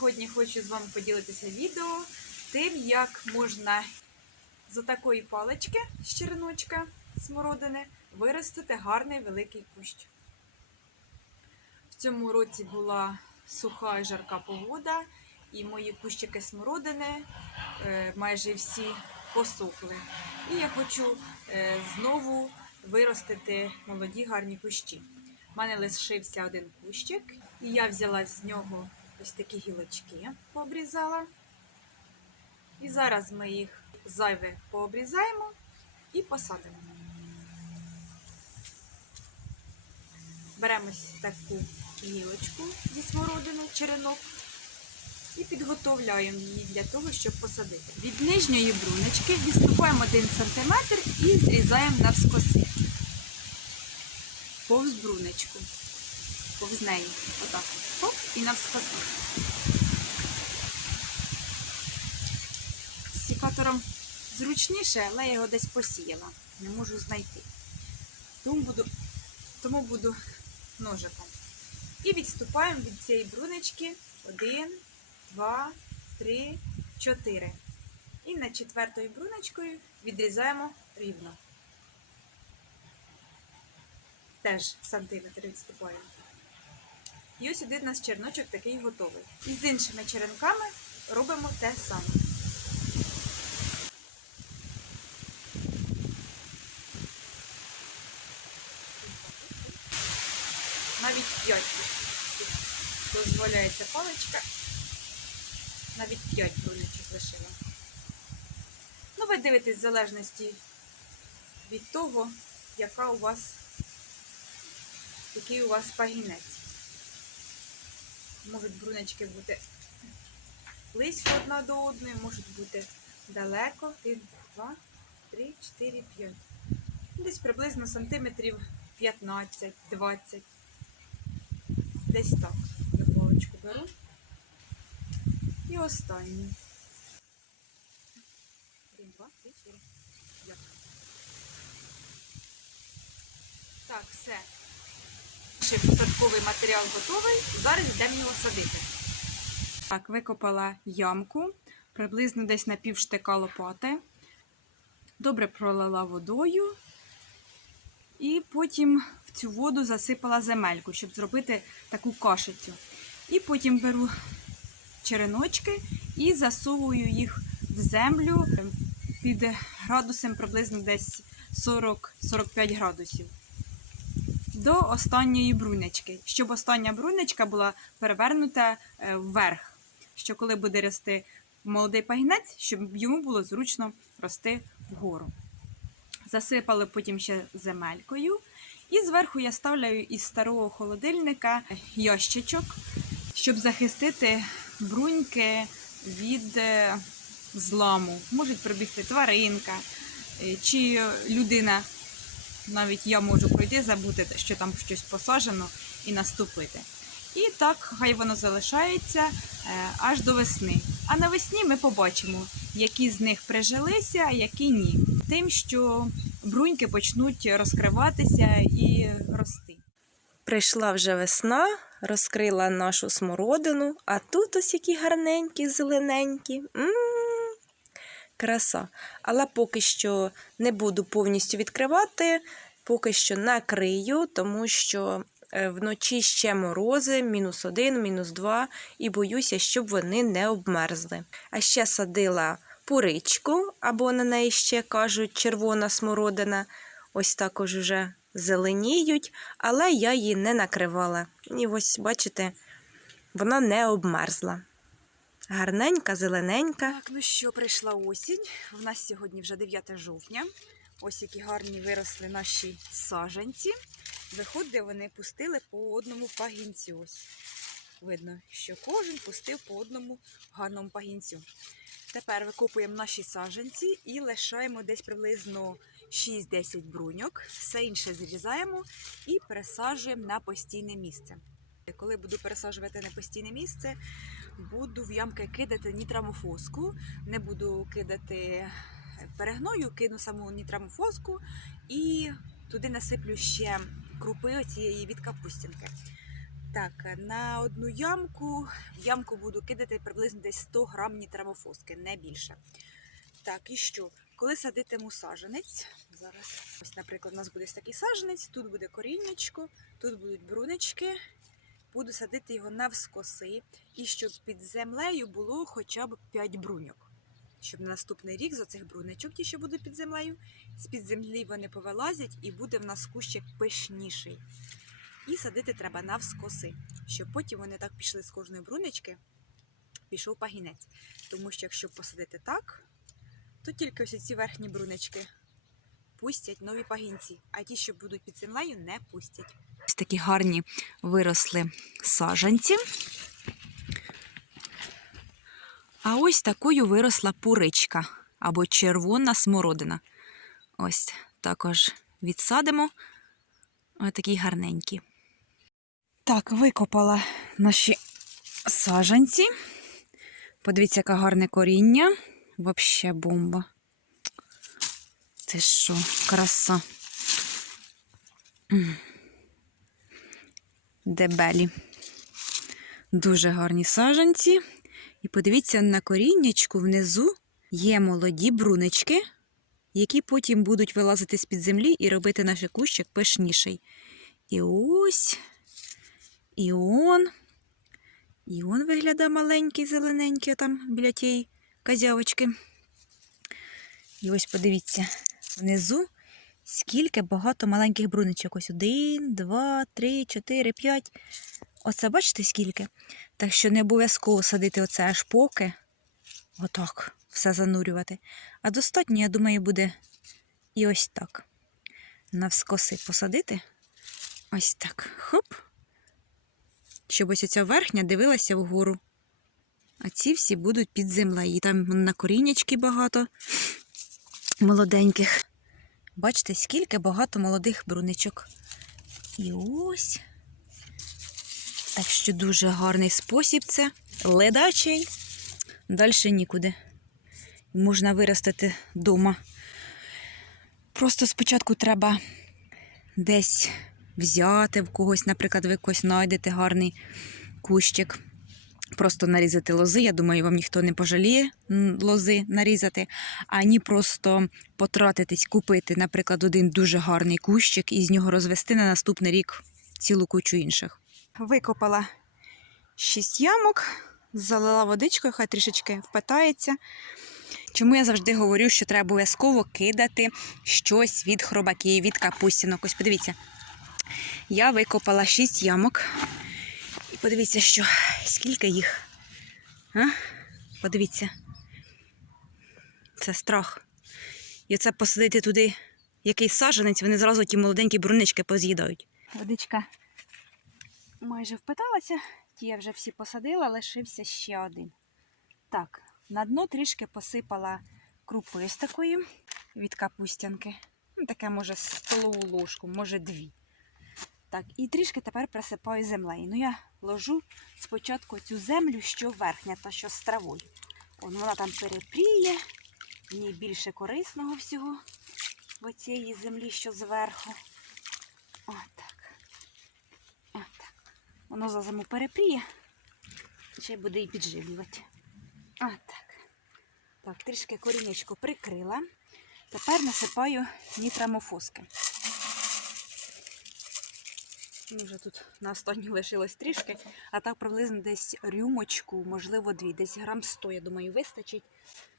Сьогодні хочу з вами поділитися відео тим, як можна з такої палички з череночка смородини виростити гарний великий кущ. В цьому році була суха і жарка погода, і мої кущики смородини е, майже всі посохли. І я хочу е, знову виростити молоді гарні кущі. У мене лишився один кущик, і я взяла з нього ось такі гілочки, пообрізала. І зараз ми їх зайве пообрізаємо і посадимо. Беремо таку гілочку зі смородини, черенок і підготовляємо її для того, щоб посадити. Від нижньої бруночки відступаємо 1 см і зрізаємо навскоси. Повз бруночку. Повз неї. Отак. Хоп, і навскоси. З сікатором зручніше, але я його десь посіяла. Не можу знайти. Тому буду, тому буду ножиком. І відступаємо від цієї бруночки один, два, три, чотири. І над четвертою бруночкою відрізаємо рівно. Теж сантиметр відступаємо. І ось один у нас черночок такий готовий. І з іншими черенками робимо те саме. Навіть 5 дозволяється паличка. Навіть 5 бруничок лишила. Ну, ви дивитесь в залежності від того, яка у вас, який у вас пагінець. Можуть брунички бути близько одна до одної, можуть бути далеко. Один, два, три, чотири, п'ять. Десь приблизно сантиметрів 15-20. Десь так. Я паличку беру. І останній. Один, два, три, чотири. Так, все. Наш посадковий матеріал готовий. Зараз йдемо його садити. Так, викопала ямку, приблизно десь на пів штика лопати. Добре пролила водою. І потім в цю воду засипала земельку, щоб зробити таку кашицю. І потім беру череночки і засовую їх в землю під градусом приблизно десь 40-45 градусів. До останньої брунечки, щоб остання брунечка була перевернута е, вверх. Що коли буде рости молодий пагінець, щоб йому було зручно рости вгору. Засипали потім ще земелькою. І зверху я ставляю із старого холодильника ящичок, щоб захистити бруньки від е, зламу. Можуть прибігти тваринка е, чи людина. Навіть я можу пройти, забути, що там щось посаджено, і наступити. І так, хай воно залишається е, аж до весни. А навесні ми побачимо, які з них прижилися, а які ні. Тим, що бруньки почнуть розкриватися і рости. Прийшла вже весна, розкрила нашу смородину, а тут ось які гарненькі, зелененькі. М-м-м, краса. Але поки що не буду повністю відкривати, поки що накрию, тому що е, вночі ще морози, мінус один, мінус два, і боюся, щоб вони не обмерзли. А ще садила пуричку, або на неї ще кажуть червона смородина. Ось також уже зеленіють, але я її не накривала. І ось, бачите, вона не обмерзла. Гарненька, зелененька. Так, ну що, прийшла осінь. У нас сьогодні вже 9 жовтня. Ось які гарні виросли наші саженці. Виходить, вони пустили по одному пагінцю. Ось видно, що кожен пустив по одному гарному пагінцю. Тепер викопуємо наші саженці і лишаємо десь приблизно 6-10 бруньок. Все інше зрізаємо і пересаджуємо на постійне місце. Коли буду пересаджувати на постійне місце, буду в ямки кидати нітрамофоску, не буду кидати перегною, кину саму нітрамофоску і туди насиплю ще крупи цієї від капустинки. Так, на одну ямку, в ямку буду кидати приблизно десь 100 грам нітрамофоски, не більше. Так, і що? Коли садитиму саженець, зараз, ось, наприклад, у нас буде такий саженець, тут буде коріннячко, тут будуть брунечки. Буду садити його навскоси, і щоб під землею було хоча б 5 бруньок. Щоб на наступний рік з оцих брунечок, ті, що будуть під землею, з-під землі вони повилазять і буде в нас кущик пишніший. І садити треба навскоси, щоб потім вони так пішли з кожної брунечки, пішов пагінець. Тому що якщо посадити так, то тільки ось ці верхні брунечки пустять нові пагінці, а ті, що будуть під землею, не пустять. Ось такі гарні виросли сажанці. А ось такою виросла пуричка або червона смородина. Ось також відсадимо. Ось такі гарненькі. Так, викопала наші сажанці. Подивіться, яке гарне коріння. Вообще бомба. Це що, краса. Дебелі. Дуже гарні сажанці. І подивіться, на коріннячку внизу є молоді брунечки, які потім будуть вилазити з-під землі і робити наш кущик пишніший. І ось, і он. І он виглядає маленький, зелененький там біля тієї козявочки. І ось подивіться, внизу скільки багато маленьких бруничок. Ось один, два, три, чотири, п'ять. Оце бачите скільки? Так що не обов'язково садити оце аж поки. Отак, все занурювати. А достатньо, я думаю, буде і ось так. Навскоси посадити. Ось так. Хоп. Щоб ось ця верхня дивилася вгору. А ці всі будуть під землею. І там на коріннячки багато молоденьких. Бачите, скільки багато молодих бруничок. І ось. Так що дуже гарний спосіб це. Ледачий. Далі нікуди. Можна виростити вдома. Просто спочатку треба десь взяти в когось, наприклад, ви когось знайдете гарний кущик. Просто нарізати лози. Я думаю, вам ніхто не пожаліє лози нарізати, ані просто потратитись, купити, наприклад, один дуже гарний кущик і з нього розвести на наступний рік цілу кучу інших. Викопала шість ямок, залила водичкою, хай трішечки впитається. Чому я завжди говорю, що треба обов'язково кидати щось від хробаків, від капустінок. Ось подивіться, я викопала шість ямок. Подивіться, що скільки їх. А? Подивіться. Це страх. І оце посадити туди якийсь саженець, вони зразу ті молоденькі брунички поз'їдають. Водичка майже впиталася, ті я вже всі посадила, лишився ще один. Так, на дно трішки посипала крупою з такої від капустянки. Ну, таке, може, столову ложку, може дві. Так, і трішки тепер присипаю землею. Ну, я ложу спочатку цю землю, що верхня, та що з травою. Он вона там перепріє, в ній більше корисного всього в оцієї землі, що зверху. Отак. Отак. Воно за зиму перепріє, ще буде і підживлювати. Отак. Так, трішки корінечко прикрила. Тепер насипаю нітрамофоски. Ну, вже тут на останню лишилось трішки, а так приблизно десь рюмочку, можливо, дві, десь грам 100, я думаю, вистачить.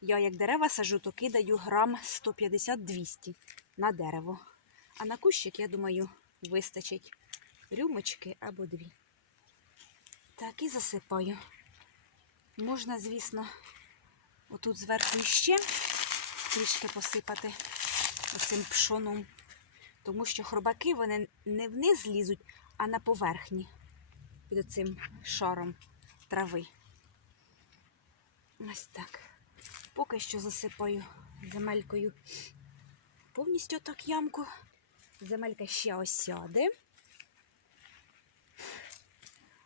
Я як дерева сажу, то кидаю грам 150-200 на дерево. А на кущик, я думаю, вистачить рюмочки або дві. Так, і засипаю. Можна, звісно, отут зверху іще трішки посипати оцим пшоном. Тому що хробаки вони не вниз лізуть, а на поверхні під цим шаром трави. Ось так. Поки що засипаю земелькою повністю так ямку. Земелька ще осяде.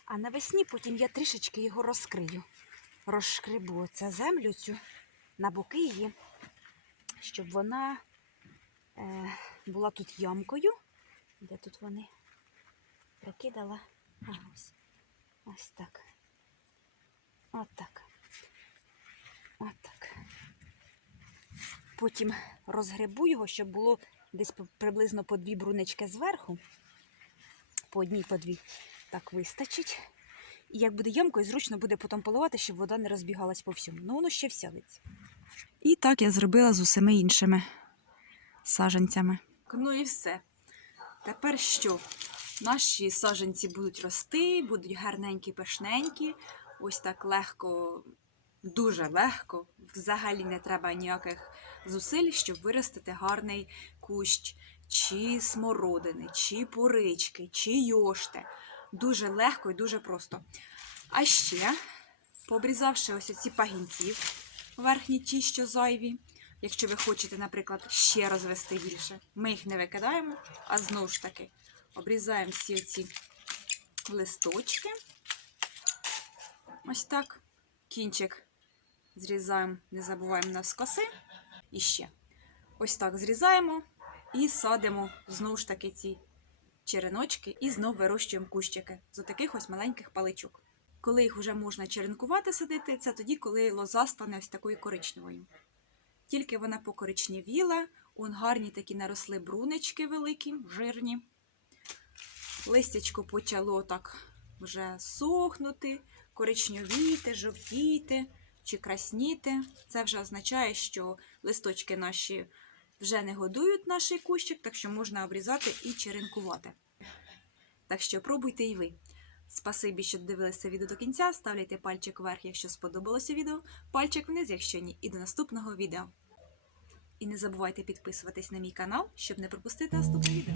А навесні потім я трішечки його розкрию. Розшкребу оце землю цю на боки її, щоб вона е, була тут ямкою. Де тут вони? Прокидала. Ось. Ось так. Отак. Отак. Потім розгребу його, щоб було десь приблизно по дві брунички зверху. По одній, по дві. Так вистачить. І як буде ямкою, зручно буде потім поливати, щоб вода не розбігалась по всьому. Ну, воно ще всядеться. І так я зробила з усіма іншими саженцями. Ну і все. Тепер що? Наші саженці будуть рости, будуть гарненькі, пишненькі. Ось так легко, дуже легко. Взагалі не треба ніяких зусиль, щоб виростити гарний кущ чи смородини, чи порички, чи йошти. Дуже легко і дуже просто. А ще, пообрізавши ось ці пагінці, верхні ті, що зайві, якщо ви хочете, наприклад, ще розвести більше, ми їх не викидаємо, а знову ж таки обрізаємо всі ці листочки. Ось так. Кінчик зрізаємо, не забуваємо навскоси. І ще. Ось так зрізаємо і садимо знову ж таки ці череночки і знов вирощуємо кущики з таких ось маленьких паличок. Коли їх вже можна черенкувати садити, це тоді, коли лоза стане ось такою коричневою. Тільки вона покоричневіла, он гарні такі наросли брунички великі, жирні. Листячко почало так вже сохнути, коричневіти, жовтіти чи красніти. Це вже означає, що листочки наші вже не годують наш кущик, так що можна обрізати і черенкувати. Так що пробуйте і ви. Спасибі, що дивилися відео до кінця. Ставляйте пальчик вверх, якщо сподобалося відео, пальчик вниз, якщо ні, і до наступного відео. І не забувайте підписуватись на мій канал, щоб не пропустити наступне відео.